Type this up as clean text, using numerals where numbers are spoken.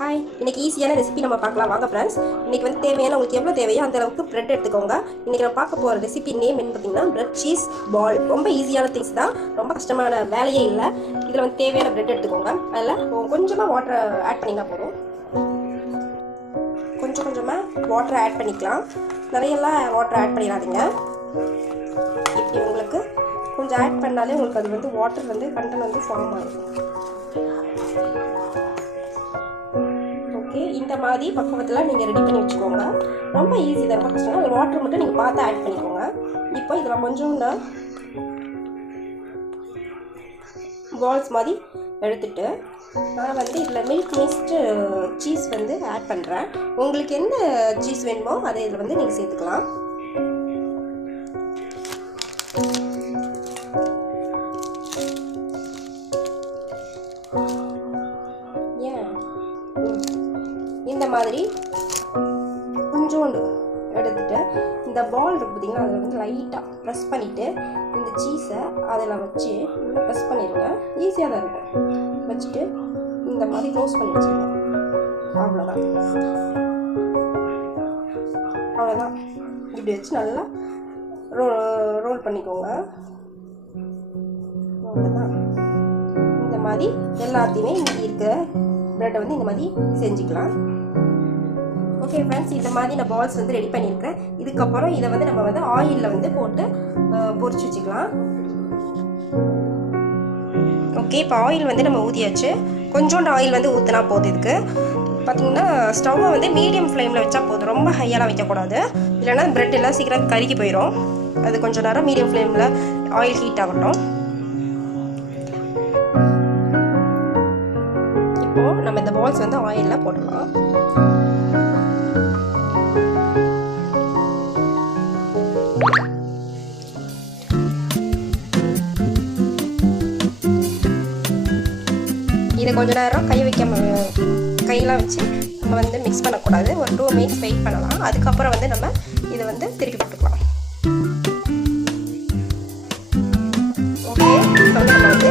Hi, இன்னைக்கு ஈஸியான recipe நம்ம பார்க்கலாம் வாங்க ஃப்ரெண்ட்ஸ். இன்னைக்கு வந்து தேவையான உங்களுக்கு எவ்வளோ தேவையோ அந்த அளவுக்கு பிரெட் எடுத்துக்கோங்க. இன்னைக்கு நம்ம பார்க்க போகிற ரெசிபி நேம் என்ன பார்த்தீங்கன்னா பிரெட் சீஸ் பால். ரொம்ப ஈஸியான திங்ஸ் தான், ரொம்ப கஷ்டமான வேலையே இல்லை. இதில் வந்து தேவையான பிரெட் எடுத்துக்கோங்க. அதில் கொஞ்சமாக வாட்டர் ஆட் பண்ணிங்கன்னா போதும். கொஞ்சமாக வாட்டர் ஆட் பண்ணிக்கலாம். நிறையெல்லாம் வாட்டர் ஆட் பண்ணிடாதீங்க. இப்படி உங்களுக்கு கொஞ்சம் ஆட் பண்ணாலே உங்களுக்கு அது வந்து வாட்டர் வந்து கண்டென்ட் வந்து ஃபார்ம் ஆகும். ஓகே, இந்த மாதிரி பக்குவத்தில் நீங்கள் ரெடி பண்ணி வச்சுக்கோங்க. ரொம்ப ஈஸி தான், ரொம்ப கஷ்டம். அந்த வாட்டர் மட்டும் நீங்கள் பார்த்து ஆட் பண்ணிக்கோங்க. இப்போ இதில் கொஞ்சம் பால்ஸ் மாதிரி எடுத்துட்டு நான் வந்து இதில் மில்க் மிஸ்டு சீஸ் வந்து ஆட் பண்ணுறேன். உங்களுக்கு எந்த சீஸ் வேணுமோ அதை இதில் வந்து நீங்கள் சேர்த்துக்கலாம். இந்த மாதிரி கொஞ்சோண்டு எடுத்துட்டு இந்த பால் இருக்கு பார்த்தீங்கன்னா, அதில் வந்து லைட்டாக ப்ரெஸ் பண்ணிவிட்டு இந்த சீஸை அதில் வச்சு இன்னும் ப்ரெஸ் பண்ணிடுங்க. ஈஸியாக தான் இருக்கும். வச்சுட்டு இந்த மாதிரி க்ளோஸ் பண்ணி வச்சுருங்க. அவ்வளோதான். இப்படி வச்சு நல்லா ரோல் பண்ணிக்கோங்க. அவ்வளோதான். இந்த மாதிரி எல்லாத்தையுமே இங்கே இருக்க ப்ரெட்டை வந்து இந்த மாதிரி செஞ்சுக்கலாம். ஓகே ஃப்ரெண்ட்ஸ், இந்த மாதிரி நான் பால்ஸ் வந்து ரெடி பண்ணியிருக்கேன். இதுக்கப்புறம் இதை வந்து நம்ம வந்து ஆயிலில் வந்து போட்டு பொரிச்சு வச்சுக்கலாம். ஓகே, இப்போ ஆயில் வந்து நம்ம ஊற்றியாச்சு. கொஞ்சோண்டு ஆயில் வந்து ஊற்றினா போதும். இதுக்கு பார்த்தீங்கன்னா ஸ்டவ்வை வந்து மீடியம் ஃப்ளேமில் வச்சா போதும். ரொம்ப ஹையெல்லாம் வைக்கக்கூடாது, இல்லைன்னா ப்ரெட் எல்லாம் சீக்கிரம் கருகி போயிடும். அது கொஞ்சம் நேரம் மீடியம் ஃப்ளேமில் ஆயில் ஹீட் ஆகட்டும். இப்போது நம்ம இந்த பால்ஸ் வந்து ஆயிலில் போட்டுக்கலாம். இதை கொஞ்ச நேரம் கையெல்லாம் வச்சு நம்ம வந்து மிக்ஸ் பண்ணக்கூடாது. ஒரு 2 மினிட்ஸ் வெயிட் பண்ணலாம். அதுக்கப்புறம் வந்து நம்ம இதை வந்து திருப்பி போட்டுக்கலாம். ஓகே, இப்போ நம்ம வந்து